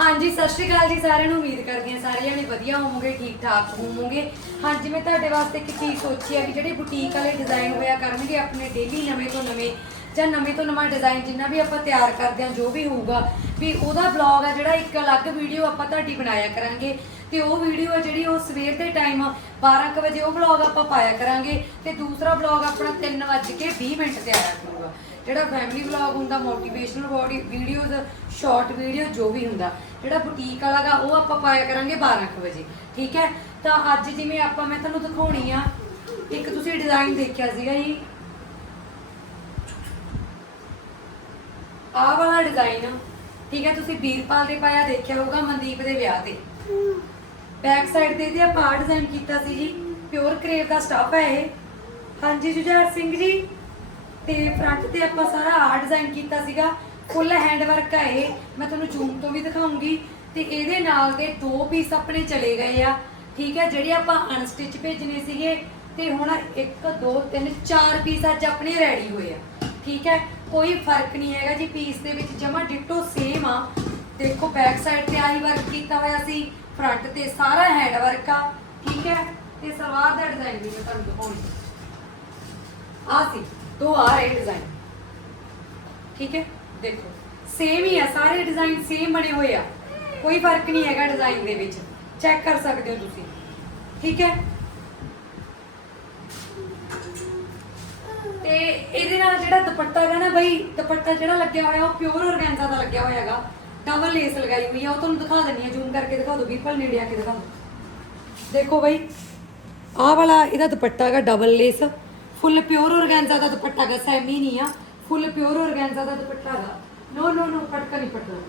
ਹਾਂਜੀ, ਸਤਿ ਸ਼੍ਰੀ ਅਕਾਲ ਜੀ, ਸਾਰਿਆਂ ਨੂੰ ਉਮੀਦ ਕਰਦੀ ਹਾਂ ਸਾਰੇ ਜਣੇ ਵਧੀਆ ਹੋਵੋਗੇ ਠੀਕ ਠਾਕ ਹੋਵੋਗੇ। ਹਾਂਜੀ, ਮੈਂ ਤੁਹਾਡੇ ਵਾਸਤੇ ਇੱਕ ਚੀਜ਼ ਸੋਚੀ ਹੈ ਕਿ ਜਿਹੜੇ ਬੁਟੀਕ ਵਾਲੇ ਡਿਜ਼ਾਈਨ ਹੋਇਆ ਕਰਨਗੇ ਆਪਣੇ ਡੇਲੀ ਨਵੇਂ ਤੋਂ ਨਵੇਂ, ਜਾਂ ਨਵੇਂ ਤੋਂ ਨਵਾਂ ਡਿਜ਼ਾਈਨ ਜਿੰਨਾ ਵੀ ਆਪਾਂ ਤਿਆਰ ਕਰਦੇ ਹਾਂ, ਜੋ ਵੀ ਹੋਊਗਾ, ਵੀ ਉਹਦਾ ਬਲੌਗ ਆ ਜਿਹੜਾ ਇੱਕ ਅਲੱਗ ਵੀਡੀਓ ਆਪਾਂ ਤੁਹਾਡੀ ਬਣਾਇਆ ਕਰਾਂਗੇ। ਤੇ ਉਹ ਵੀਡੀਓ ਹੈ ਜਿਹੜੀ ਉਹ ਸਵੇਰ ਦੇ ਟਾਈਮ 12 ਵਜੇ ਉਹ ਬਲੌਗ ਆਪਾਂ ਪਾਇਆ ਕਰਾਂਗੇ, ਤੇ ਦੂਸਰਾ ਬਲੌਗ ਆਪਣਾ 3:20 ਮਿੰਟ ਤੇ ਆਇਆ ਕਰੂਗਾ। ਜਿਹੜਾ ਫੈਮਿਲੀ ਵਲੌਗ ਹੁੰਦਾ motivational body videos short video ਜੋ ਵੀ ਹੁੰਦਾ, ਜਿਹੜਾ ਬੁਟੀਕ ਵਾਲਾ ਉਹ ਆਪਾਂ ਪਾਇਆ ਕਰਾਂਗੇ 12 ਵਜੇ, ਠੀਕ ਹੈ? ਤਾਂ ਅੱਜ ਜਿਵੇਂ ਆਪਾਂ, ਮੈਂ ਤੁਹਾਨੂੰ ਦਿਖਾਉਣੀ ਆ, ਇੱਕ ਤੁਸੀਂ ਡਿਜ਼ਾਈਨ ਦੇਖਿਆ ਸੀਗਾ ਜੀ। ਆਹ ਵਾਲਾ ਡਿਜ਼ਾਈਨ ਠੀਕ ਹੈ? ਤੁਸੀਂ ਵੀਰਪਾਲ ਦੇ ਪਾਇਆ ਦੇਖਿਆ ਹੋਊਗਾ, ਮਨਦੀਪ ਦੇ ਵਿਆਹ ਤੇ। ਬੈਕ ਸਾਈਡ ਤੇ ਇਹਦੇ ਆਪਾਂ ਡਿਜ਼ਾਈਨ ਕੀਤਾ ਸੀ ਜੀ ਪਿਓਰ ਕਰੇਵ ਦਾ ਸਟਾਫ ਹੈ ਇਹ। ਹਾਂਜੀ, ਜੁਝਾਰ ਸਿੰਘ ਜੀ। ਤੇ ਫਰੰਟ ਤੇ ਆਪਾਂ ਸਾਰਾ ਆ ਡਿਜ਼ਾਈਨ ਕੀਤਾ ਸੀਗਾ। ਫੁੱਲ ਹੈਂਡ ਵਰਕ ਆ ਇਹ। ਮੈਂ ਤੁਹਾਨੂੰ ਜ਼ੂਮ ਤੋਂ ਵੀ ਦਿਖਾਉਂਗੀ। ਤੇ ਇਹਦੇ ਨਾਲ ਦੇ ਦੋ ਪੀਸ ਆਪਣੇ ਚਲੇ ਗਏ ਆ। ਠੀਕ ਹੈ, ਜਿਹੜੇ ਆਪਾਂ ਅਨਸਟਿਚ ਭੇਜਨੇ ਸੀਗੇ, ਤੇ ਹੁਣ 1 2 3 4 ਪੀਸ ਅੱਜ ਆਪਣੇ ਰੈਡੀ ਹੋਏ ਆ। ਠੀਕ ਹੈ, ਕੋਈ ਫ਼ਰਕ ਨਹੀਂ ਹੈਗਾ ਜੀ ਪੀਸ ਦੇ ਵਿੱਚ। ਜਮਾ ਡਿਟੋ ਸੇਮ ਆ। ਦੇਖੋ ਬੈਕ ਸਾਈਡ ਤੇ ਆਹੀ ਵਰਕ ਕੀਤਾ ਹੋਇਆ ਸੀ। ਫਰੰਟ ਤੇ ਸਾਰਾ ਹੈਂਡ ਵਰਕ ਆ। ਠੀਕ ਹੈ, ਤੇ ਸਲਵਾਰ ਦਾ ਡਿਜ਼ਾਈਨ ਵੀ ਮੈਂ ਤੁਹਾਨੂੰ ਦਿਖਾਉਂਗੀ। ਆ ਸੀ। ਦੋ ਆ ਰਹੇ ਡਿਜ਼ਾਈਨ ਠੀਕ ਹੈ ਦੇਖੋ ਸੇਮ ਹੀ ਆ ਸਾਰੇ ਡਿਜ਼ਾਈਨ ਸੇਮ ਬਣੇ ਹੋਏ ਆ ਕੋਈ ਫ਼ਰਕ ਨਹੀਂ ਹੈਗਾ ਡਿਜ਼ਾਈਨ ਦੇ ਵਿੱਚ ਚੈੱਕ ਕਰ ਸਕਦੇ ਹੋ ਤੁਸੀਂ ਠੀਕ ਹੈ ਤੇ ਇਹਦੇ ਨਾਲ ਜਿਹੜਾ ਦੁਪੱਟਾ ਹੈਗਾ ਨਾ ਬਈ ਦੁਪੱਟਾ ਜਿਹੜਾ ਲੱਗਿਆ ਹੋਇਆ ਉਹ ਪਿਓਰ ਔਰਗੈਂਜ਼ਾ ਦਾ ਲੱਗਿਆ ਹੋਇਆ ਹੈਗਾ ਡਬਲ ਲੇਸ ਲਗਾਈ ਹੋਈ ਆ ਉਹ ਤੁਹਾਨੂੰ ਦਿਖਾ ਦਿੰਨੀ ਆ ਜ਼ੂਮ ਕਰਕੇ ਦਿਖਾ ਦਿਓ ਵੀਪਲ ਨੇੜੇ ਆ ਕੇ ਦਿਖਾ ਦਿਓ ਦੇਖੋ ਬਈ ਆਹ ਵਾਲਾ ਇਹਦਾ ਦੁਪੱਟਾ ਹੈਗਾ double lace full pure organza ਦਾ ਦੁਪੱਟਾ ਹੈਗਾ ਸੈਮੀ ਨਹੀਂ ਆ ਫੁੱਲ ਪਿਓਰ ਔਰਗੈਂਜ਼ਾ ਦਾ ਦੁਪੱਟਾ ਹੈਗਾ ਨੋ ਨੋ ਨੋ ਪਟਕਾ ਨਹੀਂ ਪਟਕਾ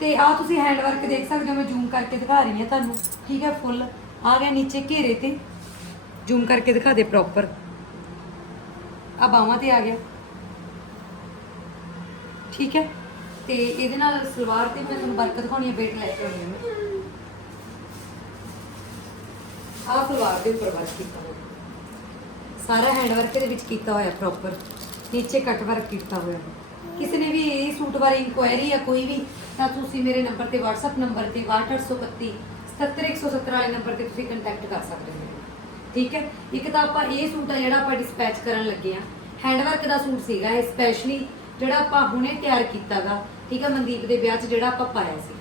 ਤੇ ਆ ਤੁਸੀਂ ਹੈਂਡ ਵਰਕ ਦੇਖ ਸਕਦੇ ਹੋ, ਮੈਂ ਜ਼ੂਮ ਕਰਕੇ ਦਿਖਾ ਰਹੀ ਹਾਂ ਤੁਹਾਨੂੰ। ਠੀਕ ਹੈ ਫੁੱਲ ਆ ਗਿਆ ਨੀਚੇ ਘੇਰੇ ਤੇ। ਜ਼ੂਮ ਕਰਕੇ ਦਿਖਾ ਦੇ ਪ੍ਰੋਪਰ ਆ ਬਾਹਾਂ ਤੇ ਆ ਗਿਆ। ਠੀਕ ਹੈ। ਤੇ ਇਹਦੇ ਨਾਲ ਸਲਵਾਰ ਤੇ ਮੈਂ ਤੁਹਾਨੂੰ ਵਰਕ ਦਿਖਾਉਣੀ ਹੈ ਵੇਟ ਲੈ ਕੇ ਆਉਣੀ ਹੈ। ਮੈਂ ਆਹ ਸਲਵਾਰ ਦੇ ਉੱਪਰ ਵਰਕ ਕੀਤਾ ਹੋਇਆ। ਸਾਰਾ ਹੈਂਡ ਵਰਕ ਦੇ ਵਿੱਚ ਕੀਤਾ ਹੋਇਆ ਪ੍ਰੋਪਰ ਨੀਚੇ ਕੱਟ ਵਰਕ ਕੀਤਾ ਹੋਇਆ। ਕਿਸੇ ਨੇ ਵੀ ਇਹ ਸੂਟ ਬਾਰੇ ਇਨਕੁਆਇਰੀ ਜਾਂ ਕੋਈ ਵੀ, ਤਾਂ ਤੁਸੀਂ ਮੇਰੇ ਨੰਬਰ ਤੇ WhatsApp ਨੰਬਰ ਤੇ 6831 77170 ਵਾਲੇ ਨੰਬਰ ਤੇ ਤੁਸੀਂ ਕੰਟੈਕਟ ਕਰ ਸਕਦੇ ਹੋ। ਠੀਕ ਹੈ? ਇੱਕ ਤਾਂ ਆਪਾਂ ਇਹ ਸੂਟ ਆ ਜਿਹੜਾ ਆਪਾਂ ਡਿਸਪੈਚ ਕਰਨ ਲੱਗੇ ਆ ਹੈਂਡ ਵਰਕ ਦਾ ਸੂਟ ਸੀਗਾ ਇਹ ਸਪੈਸ਼ਲੀ ਜਿਹੜਾ ਆਪਾਂ ਹੁਣੇ ਤਿਆਰ ਕੀਤਾਗਾ। ਠੀਕ ਹੈ? ਮਨਦੀਪ ਦੇ ਵਿਆਹ 'ਚ ਜਿਹੜਾ ਆਪਾਂ ਪਾਇਆ ਸੀ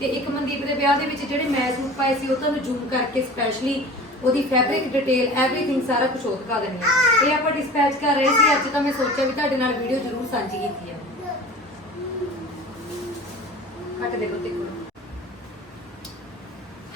ਤੇ ਇੱਕ ਮਨਦੀਪ ਦੇ ਵਿਆਹ ਦੇ ਵਿੱਚ ਜਿਹੜੇ ਮੈਂ ਸੂਟ ਪਾਏ ਸੀ, ਉਹ ਤੁਹਾਨੂੰ ਜ਼ੂਮ ਕਰਕੇ ਸਪੈਸ਼ਲੀ ਉਹਦੀ ਫੈਬਰਿਕ ਡਿਟੇਲ ਐਵਰੀਥਿੰਗ ਸਾਰਾ ਕੁਝ ਉਹ ਦਿਖਾ ਦਿੰਦੀ ਹਾਂ। ਇਹ ਆਪਾਂ ਡਿਸਪੈਚ ਕਰ ਰਹੇ ਸੀ, ਅੱਜ ਤਾਂ ਮੈਂ ਸੋਚਿਆ ਵੀ ਤੁਹਾਡੇ ਨਾਲ ਵੀਡੀਓ ਜ਼ਰੂਰ ਸਾਂਝੀ ਕੀਤੀ ਹੈ ਕੱਟ ਦੇਖੋ ਦੇਖੋ।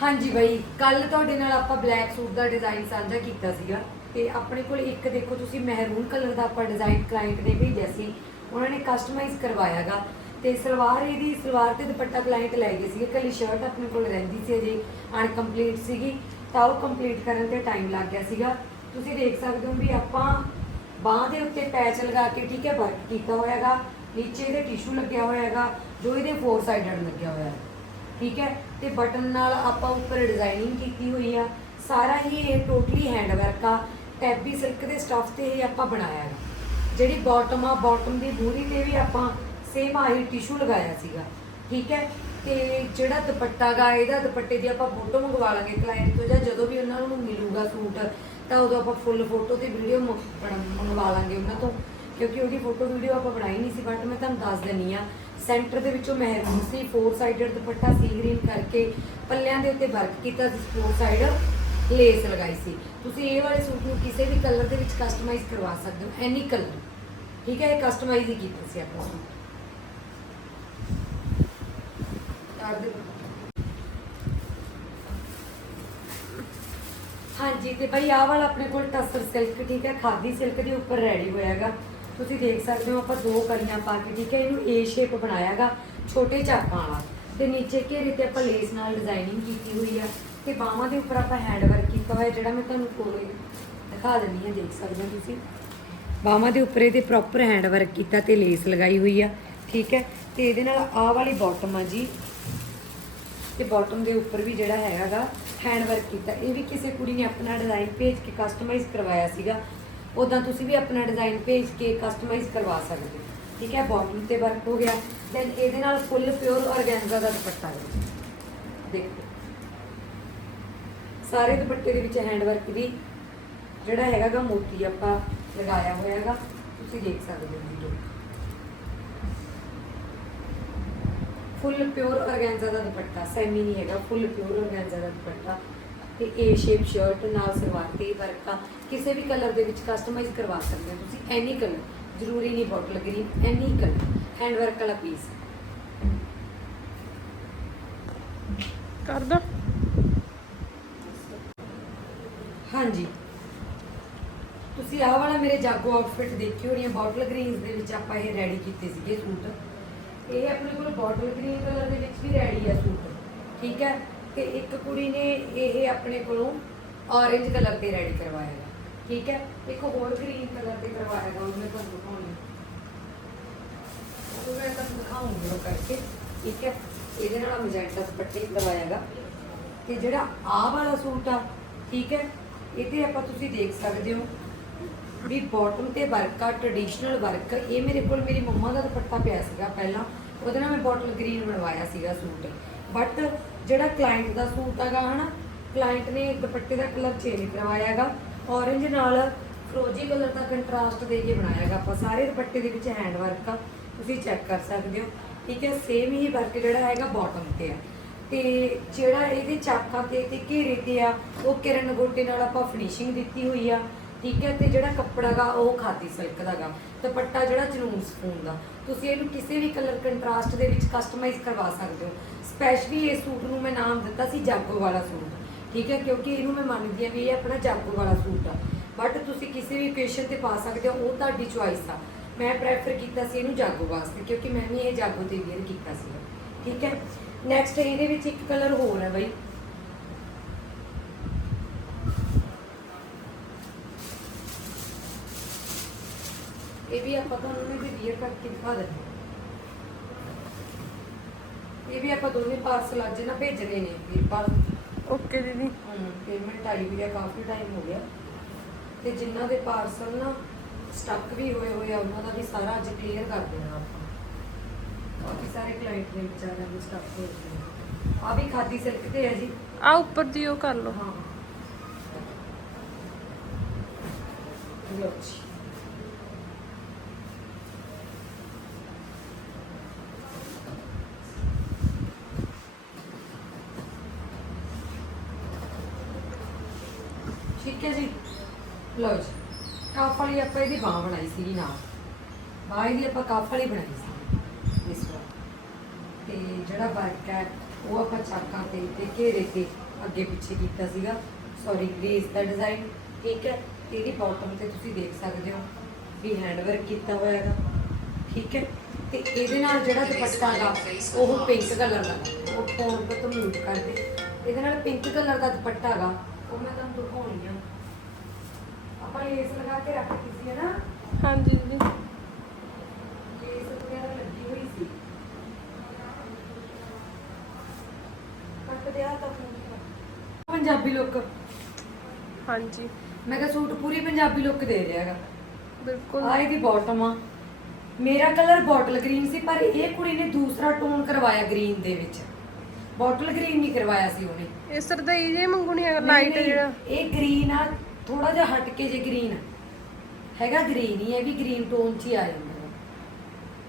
ਹਾਂਜੀ ਬਈ ਕੱਲ ਤੁਹਾਡੇ ਨਾਲ ਆਪਾਂ ਬਲੈਕ ਸੂਟ ਦਾ ਡਿਜ਼ਾਈਨ ਸਾਂਝਾ ਕੀਤਾ ਸੀਗਾ। ਤੇ ਆਪਣੇ ਕੋਲ ਇੱਕ ਦੇਖੋ, ਤੁਸੀਂ ਮਹਿਰੂਨ ਕਲਰ ਦਾ ਆਪਾਂ ਡਿਜ਼ਾਈਨ ਕਲਾਇੰਟ ਨੇ ਭੇਜਿਆ ਸੀ। ਉਹਨਾਂ ਨੇ ਕਸਟਮਾਈਜ਼ ਕਰਵਾਇਆਗਾ ਤੇ ਸਲਵਾਰ ਇਹਦੀ, ਸਲਵਾਰ ਤੇ ਦੁਪੱਟਾ ਕਲਾਇੰਟ ਲੈ ਗਏ ਸੀਗੇ। ਕੱਲੀ ਸ਼ਰਟ ਆਪਣੇ ਕੋਲ ਰਹਿੰਦੀ ਸੀ ਅਜੇ ਅਨਕੰਪਲੀਟ ਸੀਗੀ। ਤਾਂ ਉਹ ਕੰਪਲੀਟ ਕਰਨ ਤੇ ਟਾਈਮ ਲੱਗ ਗਿਆ ਸੀਗਾ। ਤੁਸੀਂ ਦੇਖ ਸਕਦੇ ਹੋ ਵੀ ਆਪਾਂ ਬਾਹ ਦੇ ਉੱਤੇ ਪੈਚ ਲਗਾ ਕੇ ਠੀਕ ਹੈ ਵਰਕ ਕੀਤਾ ਹੋਇਆਗਾ। ਨੀਚੇ ਇਹਦੇ ਟਿਸ਼ੂ ਲੱਗਿਆ ਹੋਇਆਗਾ, ਜੋ ਇਹਦੇ ਫੋਰ ਸਾਈਡਡ ਲੱਗਿਆ ਹੋਇਆ ਹੈ। ਠੀਕ ਹੈ, ਤੇ ਬਟਨ ਨਾਲ ਆਪਾਂ ਉੱਪਰ ਡਿਜ਼ਾਈਨਿੰਗ ਕੀਤੀ ਹੋਈ ਆ। ਸਾਰਾ ਹੀ ਇਹ ਟੋਟਲੀ ਹੈਂਡ ਵਰਕ ਆ। ਟੈਬੀ ਸਿਲਕ ਦੇ ਸਟਫ ਤੇ ਇਹ ਆਪਾਂ ਬਣਾਇਆ ਹੈ। ਜਿਹੜੀ ਬਾਟਮ ਆ ਬਾਟਮ ਦੀ ਮੂਰੀ ਤੇ ਵੀ ਆਪਾਂ ਸੇਮ ਆਹੀ ਟਿਸ਼ੂ ਲਗਾਇਆ ਸੀਗਾ। ਠੀਕ ਹੈ ਤੇ ਜਿਹੜਾ ਦੁਪੱਟਾ ਗਾ, ਇਹਦਾ ਦੁਪੱਟੇ ਦੀ ਆਪਾਂ ਫੋਟੋ ਮੰਗਵਾ ਲਾਂਗੇ ਕਲਾਇੰਟ ਤੋਂ ਜਾਂ ਜਦੋਂ ਵੀ ਉਹਨਾਂ ਨੂੰ ਮਿਲੂਗਾ ਸੂਟ, ਤਾਂ ਉਦੋਂ ਆਪਾਂ ਫੁੱਲ ਫੋਟੋ ਤੇ ਵੀਡੀਓ ਮੰਗਵਾ ਲਾਂਗੇ ਉਹਨਾਂ ਤੋਂ। ਕਿਉਂਕਿ ਉਹਦੀ ਫੋਟੋ ਵੀਡੀਓ ਆਪਾਂ ਬਣਾਈ ਨਹੀਂ ਸੀ ਬਟ ਮੈਂ ਤੁਹਾਨੂੰ ਦੱਸ ਦਿੰਨੀ ਆ ਸੈਂਟਰ ਦੇ ਵਿੱਚੋਂ ਮਹਿਰੂਨ ਸੀ ਫੋਰ ਸਾਈਡਡ ਦੁਪੱਟਾ ਸੀ ਗ੍ਰੀਨ ਕਰਕੇ, ਪੱਲਿਆਂ ਦੇ ਉੱਤੇ ਵਰਕ ਕੀਤਾ ਸੀ ਫੋਰ ਸਾਈਡ ਲੇਸ ਲਗਾਈ ਸੀ। ਤੁਸੀਂ ਇਹ ਵਾਲੇ ਸੂਟ ਨੂੰ ਕਿਸੇ ਵੀ ਕਲਰ ਦੇ ਵਿੱਚ ਕਸਟਮਾਈਜ਼ ਕਰਵਾ ਸਕਦੇ ਹੋ ਐਨੀ ਕਲਰ ਠੀਕ ਹੈ, ਇਹ ਕਸਟਮਾਈਜ਼ ਹੀ ਕੀਤਾ ਸੀ ਆਪਾਂ ਸੂਟ। ਕਰ ਹਾਂਜੀ, ਤੇ ਭਾਈ ਆਹ ਵਾਲਾ ਆਪਣੇ ਕੋਲ ਟਸਰ ਸਿਲਕ ਠੀਕ ਹੈ? ਖਾਦੀ ਸਿਲਕ ਦੇ ਉੱਪਰ ਰੈਡੀ ਹੋਇਆਗਾ। ਤੁਸੀਂ ਦੇਖ ਸਕਦੇ ਹੋ ਆਪਾਂ ਦੋ ਕਲੀਆਂ ਪਾ ਕੇ, ਠੀਕ ਹੈ? ਇਹਨੂੰ ਏ ਸ਼ੇਪ ਬਣਾਇਆਗਾ, ਛੋਟੇ ਚਾਕਾਂ ਵਾਲਾ। ਤੇ ਨੀਚੇ ਘੇਰੇ ਤੇ ਆਪਾਂ ਲੇਸ ਨਾਲ ਡਿਜ਼ਾਈਨਿੰਗ ਕੀਤੀ ਹੋਈ ਆ। ਤੇ ਬਾਹਾਂ ਦੇ ਉੱਪਰ ਆਪਾਂ ਹੈਂਡ ਵਰਕ ਕੀਤਾ ਹੋਇਆ, ਜਿਹੜਾ ਮੈਂ ਤੁਹਾਨੂੰ ਕੋਲੇ ਦਿਖਾ ਦਿੰਦੀ ਹਾਂ, ਦੇਖ ਸਕਦੇ ਹੋ ਤੁਸੀਂ। ਬਾਹਾਂ ਦੇ ਉੱਪਰ ਇਹਦੇ ਪ੍ਰੋਪਰ ਹੈਂਡ ਵਰਕ ਕੀਤਾ ਤੇ ਲੇਸ ਲਗਾਈ ਹੋਈ ਆ, ਠੀਕ ਹੈ? ਤੇ ਇਹਦੇ ਨਾਲ ਆਹ ਵਾਲੀ ਬਾਟਮ ਆ ਜੀ। ਤੇ ਬਾਟਮ ਦੇ ਉੱਪਰ ਵੀ ਜਿਹੜਾ ਹੈਗਾਗਾ ਹੈਂਡ ਵਰਕ ਕੀਤਾ। ਇਹ ਵੀ ਕਿਸੇ ਕੁੜੀ ਨੇ ਆਪਣਾ ਡਿਜ਼ਾਈਨ ਭੇਜ ਕੇ ਕਸਟਮਾਈਜ਼ ਕਰਵਾਇਆ ਸੀਗਾ। ਉਦਾਂ ਤੁਸੀਂ ਵੀ ਆਪਣਾ ਡਿਜ਼ਾਈਨ ਭੇਜ ਕੇ ਕਸਟਮਾਈਜ਼ ਕਰਵਾ ਸਕਦੇ ਹੋ। ਠੀਕ ਹੈ ਬਾਟਮ ਤੇ ਵਰਕ ਹੋ ਗਿਆ। ਦੈਨ ਇਹਦੇ ਨਾਲ ਫੁੱਲ ਪਿਓਰ ਆਰਗੈਂਜ਼ਾ ਦਾ ਦੁਪੱਟਾ ਹੈ ਦੇਖੋ। ਸਾਰੇ ਦੁਪੱਟੇ ਦੇ ਵਿੱਚ ਹੈਂਡ ਵਰਕ ਵੀ ਜਿਹੜਾ ਹੈਗਾ ਮੋਤੀ ਆਪਾਂ ਲਗਾਇਆ ਹੋਇਆ ਹੈਗਾ ਤੁਸੀਂ ਦੇਖ ਸਕਦੇ ਹੋ ਵੀਡੀਓ ਫੁੱਲ ਪਿਓਰ ਆਰਗੈਂਜ਼ਾ ਦਾ ਦੁਪੱਟਾ ਸੈਮੀ ਨਹੀਂ ਹੈਗਾ ਫੁੱਲ ਪਿਓਰ ਆਰਗੈਂਜ਼ਾ ਦਾ ਦੁਪੱਟਾ। ਤੇ ਏ ਸ਼ੇਪ ਸ਼ਰਟ ਨਾਲ ਸਲਵਾਰ ਤੇ ਵਰਕ ਆ। ਕਿਸੇ ਵੀ ਕਲਰ ਦੇ ਵਿੱਚ ਕਸਟਮਾਈਜ਼ ਕਰਵਾ ਸਕਦੇ ਹੋ ਤੁਸੀਂ ਐਨੀ ਕਲਰ ਜ਼ਰੂਰੀ ਨਹੀਂ bottle green any colour hand work ਵਾਲਾ ਪੀਸ ਕਰਦਾ। ਹਾਂਜੀ। ਤੁਸੀਂ ਆਹ ਵਾਲਾ ਮੇਰੇ ਜਾਗੋ ਆਊਟਫਿਟ ਦੇਖਿਓ ਹੋਣੀ ਬੋਟਲ ਗ੍ਰੀਨਸ ਦੇ ਵਿੱਚ ਆਪਾਂ ਇਹ ਰੈਡੀ ਕੀਤੇ ਸੀਗੇ ਸੂਟ। ਇਹ ਆਪਣੇ ਕੋਲ ਬੋਟਲ ਗ੍ਰੀਨ ਕਲਰ ਦੇ ਵਿੱਚ ਵੀ ਰੈਡੀ ਆ ਸੂਟ ਠੀਕ ਹੈ? ਤੇ ਇੱਕ ਕੁੜੀ ਨੇ ਇਹ ਆਪਣੇ ਕੋਲੋਂ orange ਕਲਰ ਤੇ ਰੈਡੀ ਕਰਵਾਇਆ ਹੈ ਠੀਕ ਹੈ? ਇੱਕ ਹੋਰ ਗ੍ਰੀਨ ਕਲਰ ਤੇ ਕਰਵਾਇਆ ਹੈ ਉਹ ਮੈਂ ਤੁਹਾਨੂੰ ਦਿਖਾਉਣੀ। ਉਹ ਮੈਂ ਤੁਹਾਨੂੰ ਦਿਖਾਉਂਗੀ ਉਹ ਕਰਕੇ, ਠੀਕ ਹੈ? ਇਹਦੇ ਨਾਲ ਮਜੈਂਟਾ ਦੁਪੱਟੇ ਕਰਵਾਇਆਗਾ ਤੇ ਜਿਹੜਾ ਆਹ ਵਾਲਾ ਸੂਟ ਆ, ਠੀਕ ਹੈ? ਇਹ ਇਹਦੇ ਆਪਾਂ ਤੁਸੀਂ ਦੇਖ ਸਕਦੇ ਹੋ ਵੀ ਬਾਟਮ ਤੇ ਵਰਕ ਆ ਟ੍ਰੈਡੀਸ਼ਨਲ ਵਰਕ ਇਹ ਮੇਰੇ ਕੋਲ ਮੇਰੀ ਮੰਮਾ ਦਾ ਦੁਪੱਟਾ ਪਿਆ ਸੀਗਾ ਪਹਿਲਾਂ। ਉਹਦੇ ਨਾਲ ਮੈਂ ਬੋਟਲ ਗ੍ਰੀਨ ਬਣਵਾਇਆ ਸੀਗਾ ਸੂਟ। ਬਟ ਜਿਹੜਾ ਕਲਾਇੰਟ ਦਾ ਸੂਟ ਹੈਗਾ ਹਨਾ ਕਲਾਇੰਟ ਨੇ ਦੁਪੱਟੇ ਦਾ ਕਲਰ ਚੇਂਜ ਕਰਵਾਇਆ ਹੈਗਾ। Orange ਨਾਲ ਫਰੋਜੀ ਕਲਰ ਦਾ ਕੰਟਰਾਸਟ ਦੇ ਕੇ ਬਣਾਇਆ ਹੈਗਾ ਆਪਾਂ, ਸਾਰੇ ਦੁਪੱਟੇ ਦੇ ਵਿੱਚ ਹੈਂਡ ਵਰਕ ਆ। ਤੁਸੀਂ ਚੈੱਕ ਕਰ ਸਕਦੇ ਹੋ। ਠੀਕ ਹੈ ਸੇਮ ਹੀ ਵਰਕ ਜਿਹੜਾ ਹੈਗਾ ਬਾਟਮ ਤੇ ਆ। ਤੇ ਜਿਹੜਾ ਇਹਦੇ ਚਾਕਾਂ ਤੇ ਤੇ ਘੇਰੇ ਤੇ ਆ, ਉਹ ਕਿਰਨ ਗੋਟੇ ਨਾਲ ਆਪਾਂ ਫਿਨਿਸ਼ਿੰਗ ਦਿੱਤੀ ਹੋਈ ਆ। ਠੀਕ ਹੈ, ਤੇ ਜਿਹੜਾ ਕੱਪੜਾ ਗਾ, ਉਹ ਖਾਦੀ ਸਿਲਕ ਦਾ ਗਾ। ਦੁਪੱਟਾ ਜਿਹੜਾ ਜਨੂਨ ਸਪੂਨ ਦਾ। ਤੁਸੀਂ ਇਹਨੂੰ ਕਿਸੇ ਵੀ ਕਲਰ ਕੰਟਰਾਸਟ ਦੇ ਵਿੱਚ ਕਸਟਮਾਈਜ਼ ਕਰਵਾ ਸਕਦੇ ਹੋ। ਸਪੈਸ਼ਲੀ ਇਸ ਸੂਟ ਨੂੰ ਮੈਂ ਨਾਮ ਦਿੱਤਾ ਸੀ ਜਾਗੋ ਵਾਲਾ ਸੂਟ। ਠੀਕ ਹੈ, ਕਿਉਂਕਿ ਇਹਨੂੰ ਮੈਂ ਮੰਨਦੀ ਆ ਵੀ ਇਹ ਆਪਣਾ ਜਾਗੋ ਵਾਲਾ ਸੂਟ ਆ। ਬਟ ਤੁਸੀਂ ਕਿਸੇ ਵੀ ਓਕੇਸ਼ਨ ਤੇ ਪਾ ਸਕਦੇ ਹੋ, ਉਹ ਤੁਹਾਡੀ ਚੁਆਇਸ ਆ। ਮੈਂ ਪ੍ਰੈਫਰ ਕੀਤਾ ਸੀ ਇਹਨੂੰ ਜਾਗੋ ਵਾਸਤੇ, ਕਿਉਂਕਿ ਮੈਂ ਵੀ ਇਹ ਜਾਗੋ ਤੇ ਵੇਅਰ ਕੀਤਾ ਸੀ ਠੀਕ ਹੈ ਨੈਕਸਟ ਇਹਦੇ ਵਿੱਚ ਇੱਕ ਕਲਰ ਹੋਰ ਹੈ ਬਈ। ਇਹ ਵੀ ਆਪਾਂ ਤੁਹਾਨੂੰ ਇਹਦੇ ਵੇਅਰ ਕਰਕੇ ਦਿਖਾ ਦਿੰਦੇ। ਇਹ ਵੀ ਆਪਾਂ ਦੋਵੇਂ ਪਾਰਸਲ ਅੱਜ ਨਾ ਭੇਜਣੇ ਨੇ ਵੀਰਪਾਲ ਓਕੇ ਦੀਦੀ। ਪੇਮੈਂਟ ਆਈ ਵੀ ਆ ਕਾਫੀ ਟਾਈਮ ਹੋ ਗਿਆ। ਤੇ ਜਿਨ੍ਹਾਂ ਦੇ ਪਾਰਸਲ ਨਾ ਸਟਕ ਵੀ ਹੋਏ ਹੋਏ ਆ ਉਹਨਾਂ ਦਾ ਵੀ ਸਾਰਾ ਅੱਜ ਕਲੀਅਰ ਕਰ ਦੇਣਾ ਆਪਾਂ। ਕਾਫੀ ਸਾਰੇ ਕਲਾਇੰਟ ਨੇ ਵਿਚਾਰਿਆਂ ਦੇ ਸਟਕ ਹੋਏ ਹੋਏ ਆ ਵੀ ਖਾਦੀ ਸਿਲਕ ਤੇ ਹੈ ਜੀ। ਆ ਉੱਪਰ ਦੀ ਉਹ ਕਰ ਲਓ। ਹਾਂ। ਲਓ ਜੀ। ਠੀਕ ਹੈ ਜੀ? ਲਓ ਜੀ, ਕਾਫ ਵਾਲੀ ਆਪਾਂ ਇਹਦੀ ਬਾਹ ਬਣਾਈ ਸੀਗੀ ਨਾਲ। ਬਾਹ ਇਹਦੀ ਆਪਾਂ ਕਾਫ ਵਾਲੀ ਬਣਾਈ ਸੀ। ਇਸ ਵਾਰ। ਤੇ ਜਿਹੜਾ ਵਰਕ ਹੈ, ਉਹ ਆਪਾਂ ਚਾਕਾਂ ਤੇ ਤੇ ਘੇਰੇ ਤੇ ਅੱਗੇ ਪਿੱਛੇ ਕੀਤਾ ਸੀਗਾ। ਸੌਰੀ ਗ੍ਰੇਸ ਦਾ ਡਿਜ਼ਾਈਨ ਠੀਕ ਹੈ? ਤੇ ਇਹਦੀ ਬਾਟਮ ਤੇ ਤੁਸੀਂ ਦੇਖ ਸਕਦੇ ਹੋ ਵੀ ਹੈਂਡ ਵਰਕ ਕੀਤਾ ਹੋਇਆ ਹੈਗਾ। ਠੀਕ ਹੈ? ਤੇ ਇਹਦੇ ਨਾਲ ਜਿਹੜਾ ਦੁਪੱਟਾ ਹੈਗਾ, ਉਹ ਪਿੰਕ ਕਲਰ ਦਾ, ਉਹ ਫੋਨ ਤੋਂ ਮਿਊਟ ਕਰ ਇਹਦੇ ਨਾਲ ਪਿੰਕ ਕਲਰ ਦਾ ਦੁਪੱਟਾ ਹੈਗਾ ਉਹ ਮੈਂ ਤੁਹਾਨੂੰ ਦਿਖਾਉਣੀ ਆ ਆਪਾਂ ਲੇਸ ਲਗਾ ਕੇ ਰੱਖੀ ਸੀ ਹੈ ਨਾ ਹਾਂਜੀ ਦੀਦੀ ਲੇਸ ਵਗੈਰਾ ਲੱਗੀ ਹੋਈ ਸੀ ਕੱਟ ਦਿਆ ਤਾਂ ਪੰਜਾਬੀ ਲੁੱਕ ਹਾਂਜੀ ਮੈਂ ਕਿਹਾ ਸੂਟ ਪੂਰੀ ਪੰਜਾਬੀ ਲੁੱਕ ਦੇ ਰਿਹਾ ਹੈਗਾ ਬਿਲਕੁਲ ਆ ਇਹਦੀ ਬਾਟਮ ਆ ਮੇਰਾ ਕਲਰ ਬੋਟਲ ਗ੍ਰੀਨ ਸੀ ਪਰ ਇਹ ਕੁੜੀ ਨੇ ਦੂਸਰਾ ਟੋਨ ਕਰਵਾਇਆ ਗ੍ਰੀਨ ਦੇ ਵਿੱਚ ਬੋਟਲ ਗ੍ਰੀਨ ਨਹੀਂ ਕਰਵਾਇਆ ਸੀ ਉਹਨੇ। ਇਹ ਸਰਦਾਈ ਜੇ ਮੰਗੂਣੀ ਹੈਗਾ ਨਹੀਂ, ਲਾਈਟ ਨਹੀਂ, ਜਿਹੜਾ। ਇਹ ਗ੍ਰੀਨ ਆ ਥੋੜਾ ਜਿਹਾ ਹਟ ਕੇ ਜੇ ਗ੍ਰੀਨ ਹੈਗਾ ਗ੍ਰੀਨ ਹੀ ਇਹ ਵੀ ਗ੍ਰੀਨ ਟੋਨ 'ਚ ਹੀ ਆ ਜਾਂਦਾ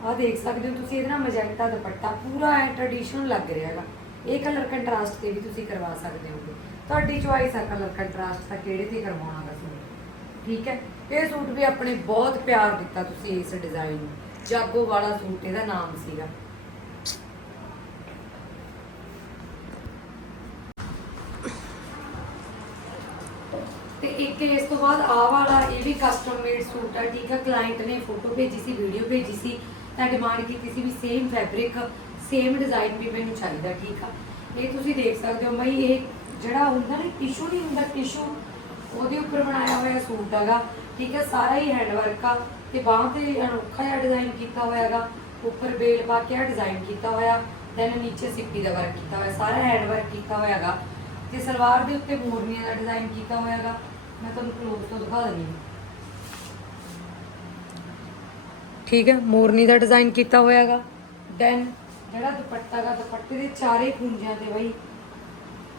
ਆ ਦੇਖ ਸਕਦੇ ਹੋ ਤੁਸੀਂ ਇਹਦੇ ਨਾਲ ਮਜੈਂਟਾ ਦੁਪੱਟਾ ਪੂਰਾ ਐ ਟ੍ਰੈਡੀਸ਼ਨਲ ਲੱਗ ਰਿਹਾ ਹੈਗਾ। ਇਹ ਕਲਰ ਕੰਟਰਾਸਟ ਤੇ ਵੀ ਤੁਸੀਂ ਕਰਵਾ ਸਕਦੇ ਹੋਗੇ। ਤੁਹਾਡੀ ਚੁਆਇਸ ਆ ਕਲਰ ਕੰਟਰਾਸਟ ਦਾ ਕਿਹੜੇ ਤੇ ਕਰਵਾਉਣਾ ਗਾ ਸੂਟ ਠੀਕ ਹੈ? ਇਹ ਸੂਟ ਵੀ ਆਪਣੇ ਬਹੁਤ ਪਿਆਰ ਦਿੱਤਾ ਤੁਸੀਂ ਇਸ ਡਿਜ਼ਾਈਨ ਨੂੰ। ਜਾਗੋ ਵਾਲਾ ਸੂਟ ਇਹਦਾ ਨਾਮ ਸੀਗਾ। ਤੇ ਇੱਕ ਇਸ ਤੋਂ ਬਾਅਦ ਆ ਵਾਲਾ ਇਹ ਵੀ ਕਸਟਮ ਮੇਡ ਸੂਟ ਆ, ਠੀਕ ਆ ਕਲਾਇੰਟ ਨੇ ਫੋਟੋ ਭੇਜੀ ਸੀ ਵੀਡੀਓ ਭੇਜੀ ਸੀ, ਤਾਂ ਡਿਮਾਂਡ ਕੀਤੀ ਸੀ ਵੀ ਸੇਮ ਫੈਬਰਿਕ ਸੇਮ ਡਿਜ਼ਾਈਨ ਵੀ ਮੈਨੂੰ ਚਾਹੀਦਾ, ਠੀਕ ਆ। ਇਹ ਤੁਸੀਂ ਦੇਖ ਸਕਦੇ ਹੋ ਬਈ ਇਹ ਜਿਹੜਾ ਹੁੰਦਾ ਨਾ ਟਿਸ਼ੂ ਨਹੀਂ ਹੁੰਦਾ ਟਿਸ਼ੂ ਉਹਦੇ ਉੱਪਰ ਬਣਾਇਆ ਹੋਇਆ ਸੂਟ ਹੈਗਾ, ਠੀਕ ਹੈ ਸਾਰਾ ਹੀ ਹੈਂਡ ਵਰਕ ਆ, ਤੇ ਬਾਹਾਂ ਤੇ ਅਨੋਖਾ ਜਿਹਾ ਡਿਜ਼ਾਈਨ ਕੀਤਾ ਹੋਇਆ ਹੈਗਾ, ਉੱਪਰ ਬੇਲ ਪਾ ਕੇ ਆ ਡਿਜ਼ਾਈਨ ਕੀਤਾ ਹੋਇਆ ਦੈਨ ਨੀਚੇ ਸਿੱਪੀ ਦਾ ਵਰਕ ਕੀਤਾ ਹੋਇਆ, ਸਾਰਾ ਹੈਂਡ ਵਰਕ ਕੀਤਾ ਹੋਇਆ ਹੈਗਾ। ਤੇ ਸਲਵਾਰ ਦੇ ਉੱਤੇ ਮੋਰਨੀਆਂ ਦਾ ਡਿਜ਼ਾਈਨ ਕੀਤਾ ਹੋਇਆ ਹੈਗਾ, ਮੈਂ ਤੁਹਾਨੂੰ ਕਲੋਜ਼ ਤੋਂ ਦਿਖਾ ਦਿੰਦੀ ਹਾਂ। ਠੀਕ ਹੈ ਮੋਰਨੀ ਦਾ ਡਿਜ਼ਾਈਨ ਕੀਤਾ ਹੋਇਆ ਹੋਇਆਗਾ ਦੈਨ ਜਿਹੜਾ ਦੁਪੱਟਾ ਦਾ ਦੁਪੱਟੇ ਦੇ ਚਾਰੇ ਖੁੰਝਿਆਂ ਤੇ ਬਈ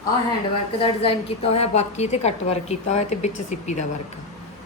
ਆਹ ਹੈਂਡ ਵਰਕ ਦਾ ਡਿਜ਼ਾਈਨ ਕੀਤਾ ਹੋਇਆ, ਬਾਕੀ ਤੇ ਕੱਟ ਵਰਕ ਕੀਤਾ ਹੋਇਆ ਤੇ ਵਿੱਚ ਸਿੱਪੀ ਦਾ ਵਰਕ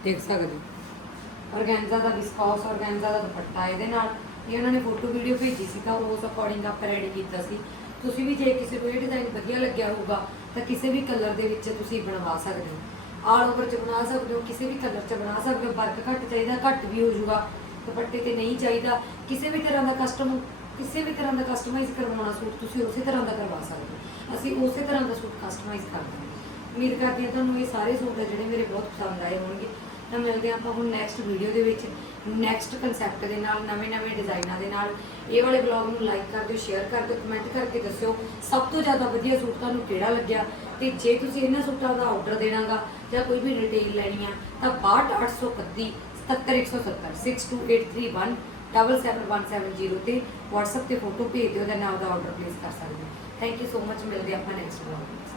ਦੇਖ ਸਕਦੇ ਹੋ। ਔਰਗੈਂਜ਼ਾ ਦਾ ਵਿਸਕੋਸ ਔਰਗੈਂਜ਼ਾ ਦਾ ਦੁਪੱਟਾ ਇਹਦੇ ਨਾਲ। ਇਹ ਉਹਨਾਂ ਨੇ ਫੋਟੋ ਵੀਡੀਓ ਭੇਜੀ ਸੀ ਤਾਂ ਉਸ ਅਕੋਰਡਿੰਗ ਆਪਾਂ ਰੈਡੀ ਕੀਤਾ ਸੀ। ਤੁਸੀਂ ਵੀ ਜੇ ਕਿਸੇ ਨੂੰ ਇਹ ਡਿਜ਼ਾਈਨ ਵਧੀਆ ਲੱਗਿਆ ਹੋਊਗਾ ਤਾਂ ਕਿਸੇ ਵੀ ਕਲਰ ਦੇ ਵਿੱਚ ਤੁਸੀਂ ਬਣਵਾ ਸਕਦੇ ਹੋ। ਆਲ ਓਵਰ ਚ ਬਣਾ ਸਕਦੇ ਹੋ, ਕਿਸੇ ਵੀ ਕਲਰ ਚ ਬਣਾ ਸਕਦੇ ਹੋ। ਵਰਕ ਘੱਟ ਚਾਹੀਦਾ, ਘੱਟ ਵੀ ਹੋ ਜਾਊਗਾ। ਦੁਪੱਟੇ ਤੇ ਨਹੀਂ ਚਾਹੀਦਾ। ਕਿਸੇ ਵੀ ਤਰ੍ਹਾਂ ਦਾ ਕਸਟਮ ਕਿਸੇ ਵੀ ਤਰ੍ਹਾਂ ਦਾ ਕਸਟਮਾਈਜ਼ ਕਰਵਾਉਣਾ ਸੂਟ ਤੁਸੀਂ ਉਸੇ ਤਰ੍ਹਾਂ ਦਾ ਕਰਵਾ ਸਕਦੇ ਹੋ। ਅਸੀਂ ਉਸੇ ਤਰ੍ਹਾਂ ਦਾ ਸੂਟ ਕਸਟਮਾਈਜ਼ ਕਰਦੇ ਹਾਂ। ਉਮੀਦ ਕਰਦੀ ਹਾਂ ਤੁਹਾਨੂੰ ਇਹ ਸਾਰੇ ਸੂਟ ਆ ਜਿਹੜੇ ਮੇਰੇ ਬਹੁਤ ਪਸੰਦ ਆਏ ਹੋਣਗੇ। ਤਾਂ ਮਿਲਦੇ ਹਾਂ ਆਪਾਂ ਹੁਣ ਨੈਕਸਟ ਵੀਡੀਓ ਦੇ ਵਿੱਚ। ਨੈਕਸਟ ਕਨਸੈਪਟ ਦੇ ਨਾਲ ਨਵੇਂ-ਨਵੇਂ ਡਿਜ਼ਾਈਨਾਂ ਦੇ ਨਾਲ, ਇਹ ਵਾਲੇ ਬਲੌਗ ਨੂੰ ਲਾਈਕ ਕਰ ਦਿਓ ਸ਼ੇਅਰ ਕਰ ਦਿਓ ਕਮੈਂਟ ਕਰਕੇ ਦੱਸਿਓ ਸਭ ਤੋਂ ਜ਼ਿਆਦਾ ਵਧੀਆ ਸੂਟ ਤੁਹਾਨੂੰ ਕਿਹੜਾ ਲੱਗਿਆ। ਤੇ ਜੇ ਤੁਸੀਂ ਇਹਨਾਂ ਸੂਟਾਂ ਦਾ ਆਰਡਰ ਦੇਣਾਗਾ ਜਾਂ ਕੋਈ ਵੀ ਡਿਟੇਲ ਲੈਣੀ ਆ, ਤਾਂ 62831 77170 62831 77170 ਤੇ WhatsApp ਤੇ ਫੋਟੋ ਭੇਜ ਦਿਓ ਤੇ ਨਾਲ ਦਾ ਆਰਡਰ ਪਲੇਸ ਕਰ ਸਕਦੇ ਹੋ। ਥੈਂਕ ਯੂ ਸੋ ਮਚ ਮਿਲਦੇ ਆਪਾਂ ਨੈਕਸਟ ਬਲੌਗ ਵਿੱਚ।